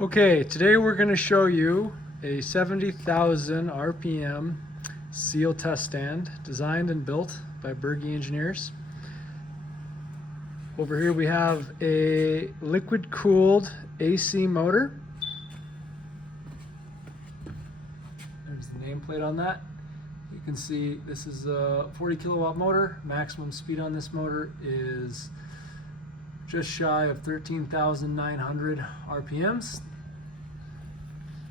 Okay, today we're going to show you a 70,000 RPM seal test stand designed and built by Burgi Engineers. Over here we have a liquid cooled AC motor. There's the nameplate on that. You can see this is a 40 kilowatt motor. Maximum speed on this motor is just shy of 13,900 RPMs.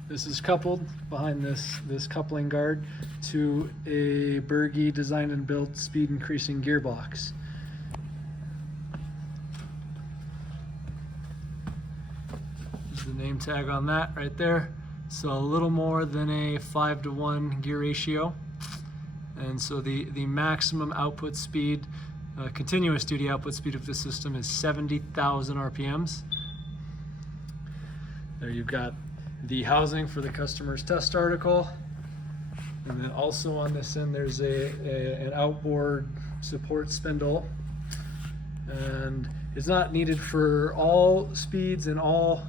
This is coupled behind this coupling guard to a Burgi designed and built speed increasing gearbox. There's the name tag on that right there. So a little more than a 5-to-1 gear ratio. And so the maximum output speed, continuous duty output speed of this system is 70,000 RPMs. There you've got the housing for the customer's test article, and then also on this end there's an outboard support spindle, and it's not needed for all speeds and all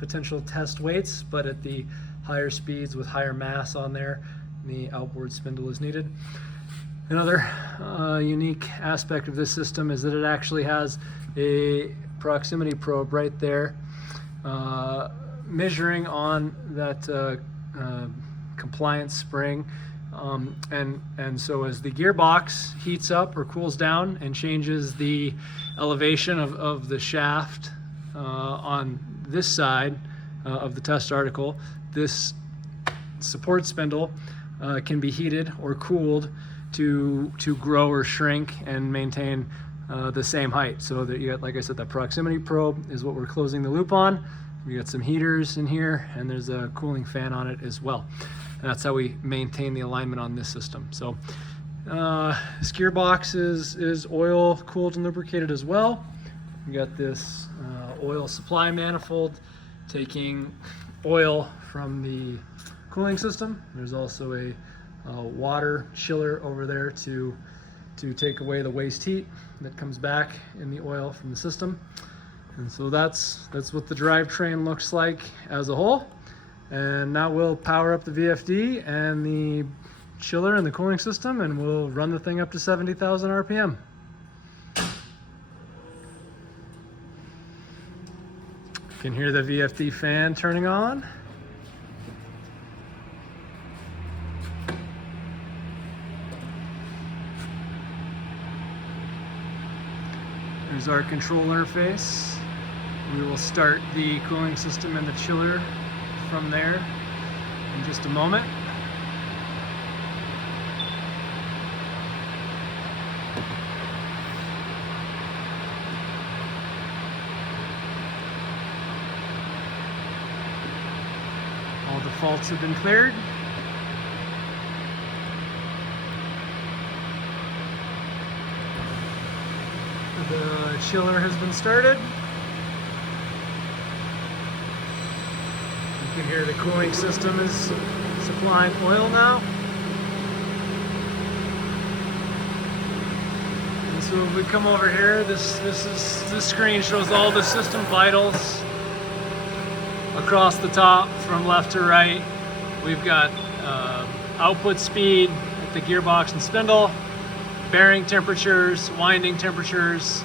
potential test weights, but at the higher speeds with higher mass on there, the outboard spindle is needed. Another unique aspect of this system is that it actually has a proximity probe right there, measuring on that compliance spring, and so as the gearbox heats up or cools down and changes the elevation of the shaft on this side of the test article, this support spindle can be heated or cooled to grow or shrink and maintain the same height. So that you got, like I said, that proximity probe is what we're closing the loop on. We got some heaters in here, and there's a cooling fan on it as well. And that's how we maintain the alignment on this system. So this gearbox is oil cooled and lubricated as well. We got this oil supply manifold taking oil from the cooling system. There's also a water chiller over there to take away the waste heat that comes back in the oil from the system. And so that's what the drivetrain looks like as a whole. And now we'll power up the VFD and the chiller and the cooling system, and we'll run the thing up to 70,000 RPM. You can hear the VFD fan turning on. There's our control interface. We will start the cooling system and the chiller from there in just a moment. All the faults have been cleared. The chiller has been started. You can hear the cooling system is supplying oil now. And so if we come over here, this screen shows all the system vitals across the top from left to right. We've got output speed at the gearbox and spindle, bearing temperatures, winding temperatures,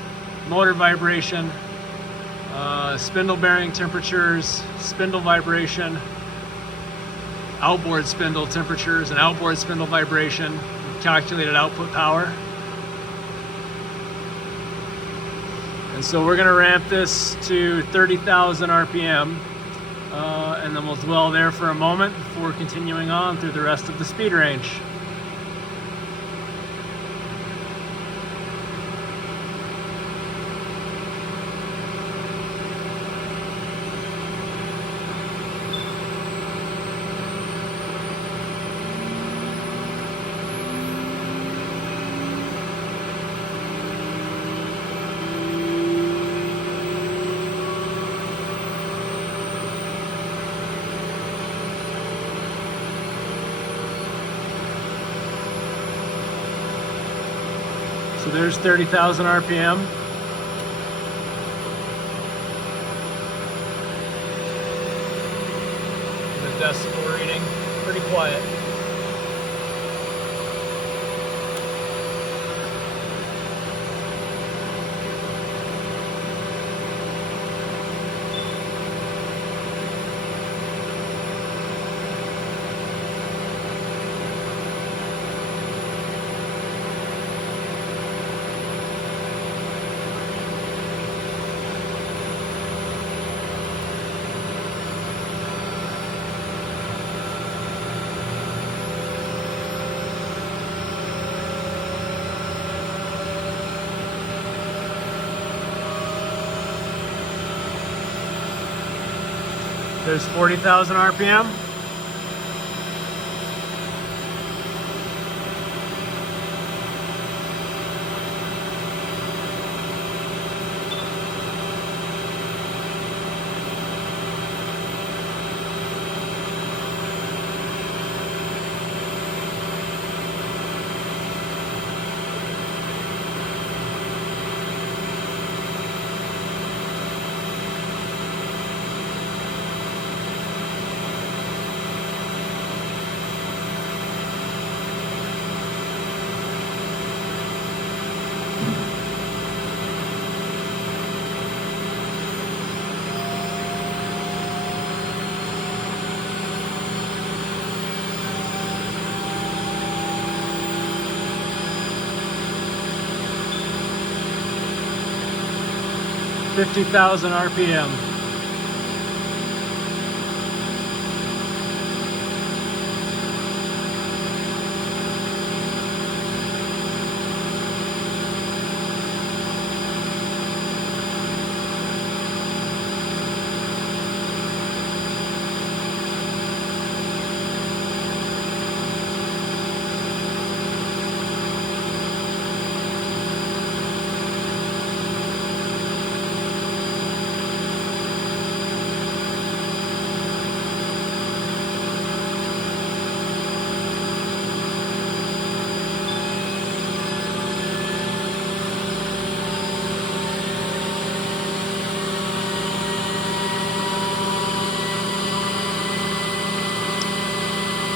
motor vibration, spindle bearing temperatures, spindle vibration, outboard spindle temperatures, and outboard spindle vibration, calculated output power. And so we're going to ramp this to 30,000 RPM, and then we'll dwell there for a moment before continuing on through the rest of the speed range. So there's 30,000 RPM. decibel reading, pretty quiet. There's 40,000 RPM. $50,000 RPM.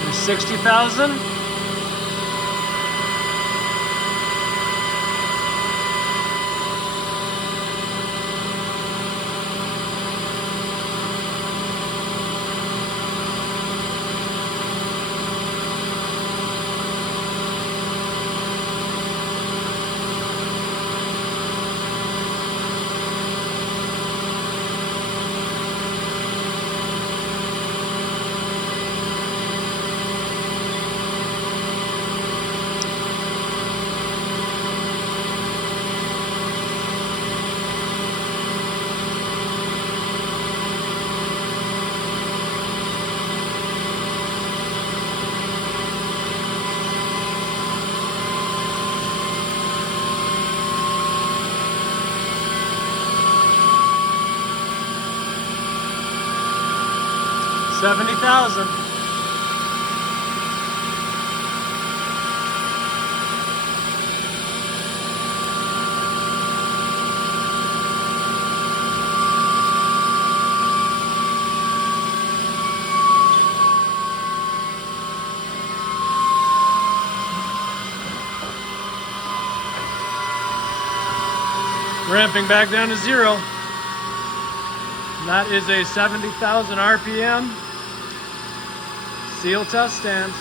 There's 60,000. $70,000. Ramping back down to 0. That is a 70,000 RPM seal test stand.